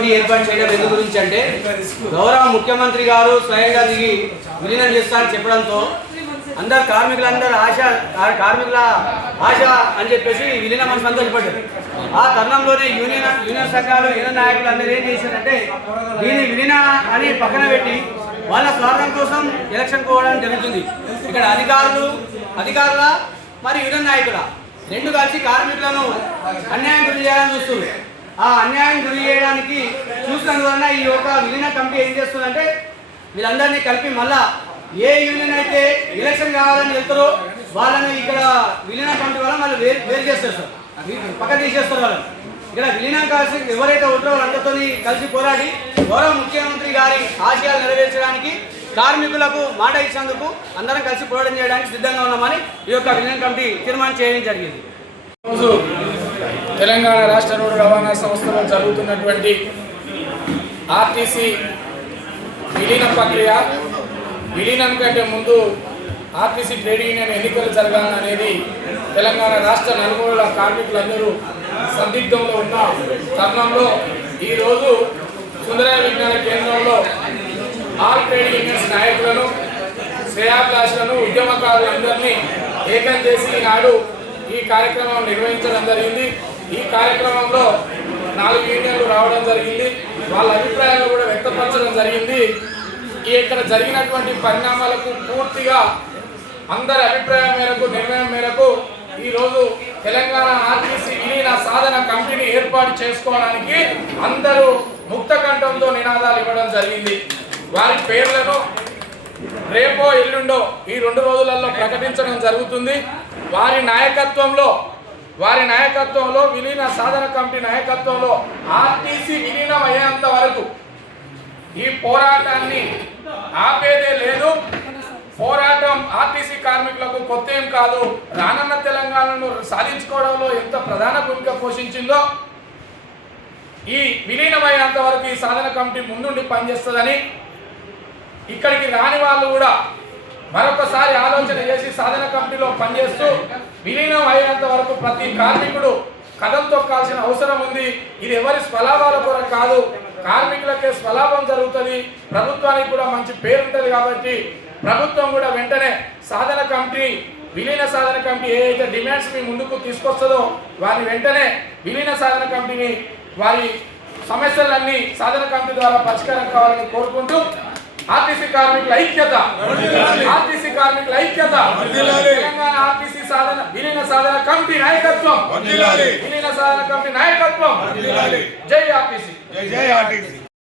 Committee ఏర్పాటు చేయడం ఎందుకు గురించి అంటే గౌరవ ముఖ్యమంత్రి గారు స్వయంగా దిగి విలీనం చేస్తారని చెప్పడంతో అందరు కార్మికుల ఆశ అని చెప్పేసి విలీనం అని సంతోషపడ్డారు. ఆ తరుణంలోనే యూనియన్ సంఘాలు యూనియన్ నాయకులు అందరూ ఏం చేశారంటే దీన్ని విలీన అని పక్కన పెట్టి వాళ్ళ స్వార్థం కోసం ఎలక్షన్ పోవడం జరుగుతుంది. ఇక్కడ అధికారుల మరియు యూనియన్ నాయకుల రెండు కలిసి కార్మికులను అన్యాయం గురి చేయాలని చూస్తుంది. ఆ అన్యాయం గురి చేయడానికి చూసినందువలన ఈ యొక్క విలీన కమిటీ ఏం చేస్తుందంటే వీళ్ళందరినీ కలిపి మళ్ళా ఏ యూనియన్ అయితే ఎలక్షన్ కావాలని వెళ్తారో వాళ్ళని ఇక్కడ విలీన కమిటీ వల్ల మళ్ళీ వేరు చేస్తారు సార్, పక్క తీసేస్తారు వాళ్ళని. ఇక్కడ విలీనం కలిసి ఎవరైతే ఉంటారో వాళ్ళందరితో కలిసి పోరాడి గౌరవ ముఖ్యమంత్రి గారి ఆశయాలు నెరవేర్చడానికి కార్మికులకు మాట ఇచ్చేందుకు అందరం కలిసి పోరాటం చేయడానికి సిద్ధంగా ఉన్నామని ఈ యొక్క విలీన కమిటీ తీర్మానం చేయడం జరిగింది. రోజు తెలంగాణ రాష్ట్ర రోడ్డు రవాణా సంస్థలో జరుగుతున్నటువంటి ఆర్టీసీ విలీన ప్రక్రియ, విలీనం కంటే ముందు ఆర్టీసీ ట్రేడ్ యూనియన్ ఎన్నికలు జరగాలనేది తెలంగాణ రాష్ట్ర నలుమూలల కార్మికులందరూ సందిగ్ధంలో ఉన్న తరుణంలో ఈరోజు సుందరయ్య విజ్ఞాన కేంద్రంలో ఆల్ ట్రేడ్ యూనియన్స్ నాయకులను, శ్రేయాభిలాషులను, ఉద్యమకారులందరినీ ఏకం చేసి ఈనాడు ఈ కార్యక్రమం నిర్వహించడం జరిగింది. ఈ కార్యక్రమంలో 4 యూనియన్లు రావడం జరిగింది. వాళ్ళ అభిప్రాయాలు కూడా వ్యక్తపరచడం జరిగింది. ఇక్కడ జరిగినటువంటి పరిణామాలకు పూర్తిగా అందరి అభిప్రాయం మేరకు, నిర్ణయం మేరకు ఈరోజు తెలంగాణ ఆర్టీసీ విలీన సాధన కమిటీని ఏర్పాటు చేసుకోవడానికి అందరూ ముక్త కంఠంతో నినాదాలు ఇవ్వడం జరిగింది. వారి పేర్లను రేపో ఎల్లుండో ఈ 2 రోజులలో ప్రకటించడం జరుగుతుంది. వారి నాయకత్వంలో విలీన సాధన కమిటీ నాయకత్వంలో ఆర్టీసీ విలీనం అయ్యేంత వరకు ఈ పోరాటాన్ని ఆపేదే లేదు. పోరాటం ఆర్టీసీ కార్మికులకు కొత్త ఏం కాదు. రానున్న తెలంగాణను సాధించుకోవడంలో ఎంత ప్రధాన భూమిక పోషించిందో ఈ విలీనం అయ్యేంత వరకు ఈ సాధన కమిటీ ముందుండి పనిచేస్తుందని, ఇక్కడికి రాని వాళ్ళు కూడా మరొకసారి ఆలోచన చేసి సాధన కమిటీలో పనిచేస్తూ విలీనం అయ్యేంత వరకు ప్రతి కార్మికుడు కదం తొక్కాల్సిన అవసరం ఉంది. ఇది ఎవరి స్వలాభాల కొరకు కాదు, కార్మికులకే స్వలాభం జరుగుతుంది, ప్రభుత్వానికి కూడా మంచి పేరు ఉంటుంది. కాబట్టి ప్రభుత్వం కూడా వెంటనే సాధన కమిటీ, విలీన సాధన కమిటీ ఏదైతే డిమాండ్స్ మీ ముందుకు తీసుకొస్తుందో వారి వెంటనే విలీన సాధన కమిటీని వారి సమస్యలన్నీ సాధన కమిటీ ద్వారా పరిష్కారం కావాలని కోరుకుంటూ ఆర్టీసీ కార్మికుల ఐక్యత, తెలంగాణ ఆర్టీసీ సాధన విలీన సాధన కమిటీ నాయకత్వం, జై ఆర్టీసీ.